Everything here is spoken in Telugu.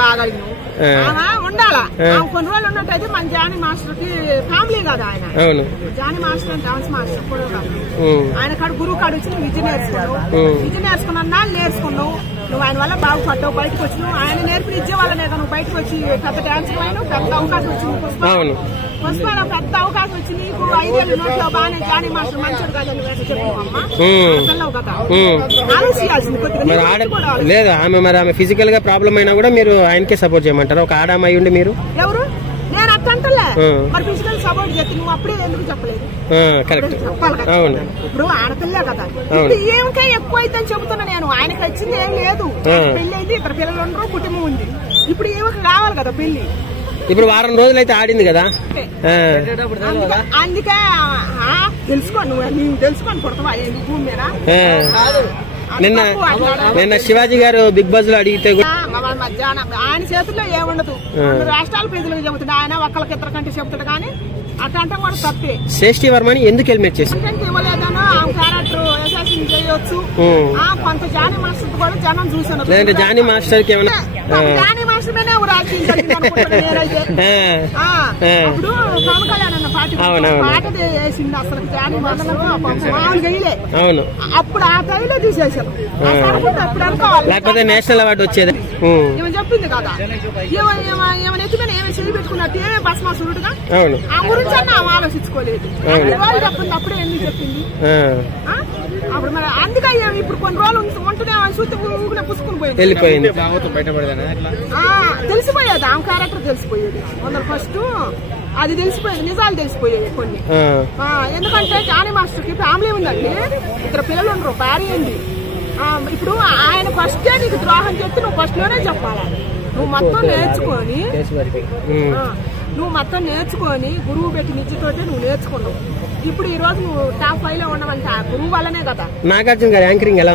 బాగా ఉండాలా కొన్ని రోజులు ఉన్నట్టయితే మన జానీ మాస్టర్ కి ఫ్యామిలీ కదా ఆయన. జానీ మాస్టర్ డాన్స్ మాస్టర్ కూడా కాదు. ఆయన కాడు గురువు కాడు వచ్చి నువ్వు విద్య నేర్చుకున్నా నేర్చుకున్నావు. నువ్వు ఆయన వల్ల బాగుపడ్డావు, బయటకు వచ్చినావు. ఆయన నేర్పిన విద్య వల్లనే నువ్వు బయటకు వచ్చి పెద్ద డాన్స్ అయినా పెద్ద అవకాశం వచ్చింది. పుష్పలో పెద్ద అవకాశం వచ్చి నీకు 5 ఏళ్ళ నోట్లో బాగానే జానీ మాస్టర్ మంచిది కాదని చెప్పావమ్మా. పిల్లవు కదా ఆలోచించాల్సింది కొద్దిగా. లేదా ఆమె ఫిజికల్ గా ప్రాబ్లం అయినా కూడా మీరు ఆయనకే సపోర్ట్ చేయమంటారు? ఒక ఆడమ్మాయి ఉండి మీరు ఎవరు నేను అట్టంటలే మరి ఫిజికల్ సపోర్ట్ చేస్తే నువ్వు అప్పుడే ఎందుకు చెప్పలేదు? చెప్పాలి కదా. ఇప్పుడు ఆడపిల్లే కదా. ఇప్పుడు ఏమికే ఎక్కువ అయితే చెబుతున్నా నేను. ఆయనకి వచ్చింది ఏం లేదు. పెళ్లి అయితే 2 పిల్లలు ఉండరు, కుటుంబం ఉంది. ఇప్పుడు ఏమికి కావాలి కదా పెళ్లి. ఇప్పుడు వారం రోజులు అయితే ఆడింది కదా. అందుకే తెలుసుకో నువ్వు తెలుసుకొని కొడతావా భూమి మీద. నిన్న శివాజీ గారు బిగ్ బాస్ లో అడిగితే మధ్యాహ్నం ఆయన చేతుల్లో ఏముండదు. రాష్ట్రాల ప్రజలకు చెబుతాడు ఆయన. ఒక్కరికి 2 కంటే చెబుతాడు కానీ అట్లా కూడా తప్పే. శ్రేష్ఠి వర్మని ఎందుకు హెల్మెట్ చేసి ఇవ్వలేదనో ఆమె క్యారెక్టర్ అసాసిన్ చేయొచ్చు. కొంత జానీ మాస్టర్ కూడా జనం చూసాను. జానీ మాస్టర్ కి ఏమన్నా జానీ మాస్టర్ మీదే ఇప్పుడు పవన్ కళ్యాణ్ అన్న పాట వేసింది. అసలు జానీ మాస్టర్ మామూలుగా వేయలే. అప్పుడు ఆ టైంలో తీసేసాను. అప్పుడు అనుకోవాలి లేకపోతే నేషనల్ అవార్డు వచ్చేది. ఏమని చెప్పింది కదా. ఏమైనా ఎత్తుకొని ఏమైనా చేయి పెట్టుకున్నట్టు ఏమే భస్మాసురుడుగా ఆ గురించి అన్న ఆలోచించుకోలేదు. వాళ్ళు చెప్పింది అప్పుడే ఎందుకు చెప్పింది అప్పుడు. మరి అందుకే ఇప్పుడు కొన్ని రోజులు ఉంటూనే చూస్తే ఊగిన పుసుకుని వెళ్ళిపోయింది. తెలిసిపోయేది ఆమె క్యారెక్టర్ తెలిసిపోయేది. ఫస్ట్ అది తెలిసిపోయేది, నిజాలు తెలిసిపోయేవి కొన్ని. ఎందుకంటే జానీ మాస్టర్ కి ఫ్యామిలీ ఉందండి, 2 పిల్లలు ఉండరు, భార్య ఉంది. ఇప్పుడు ఆయన ఫస్టే నీకు ద్రోహం చేస్తే నువ్వు ఫస్ట్ లోనే చెప్పాలి. నువ్వు మొత్తం నేర్చుకొని గురువు పెట్టి నిజతోటే నువ్వు నేర్చుకున్నావు. ఇప్పుడు ఈ రోజు నువ్వు టాప్ 5 లో ఉండవంటే ఆ గురువు వల్లనే కదా. నాగార్జున గారి యాంకరింగ్ ఎలా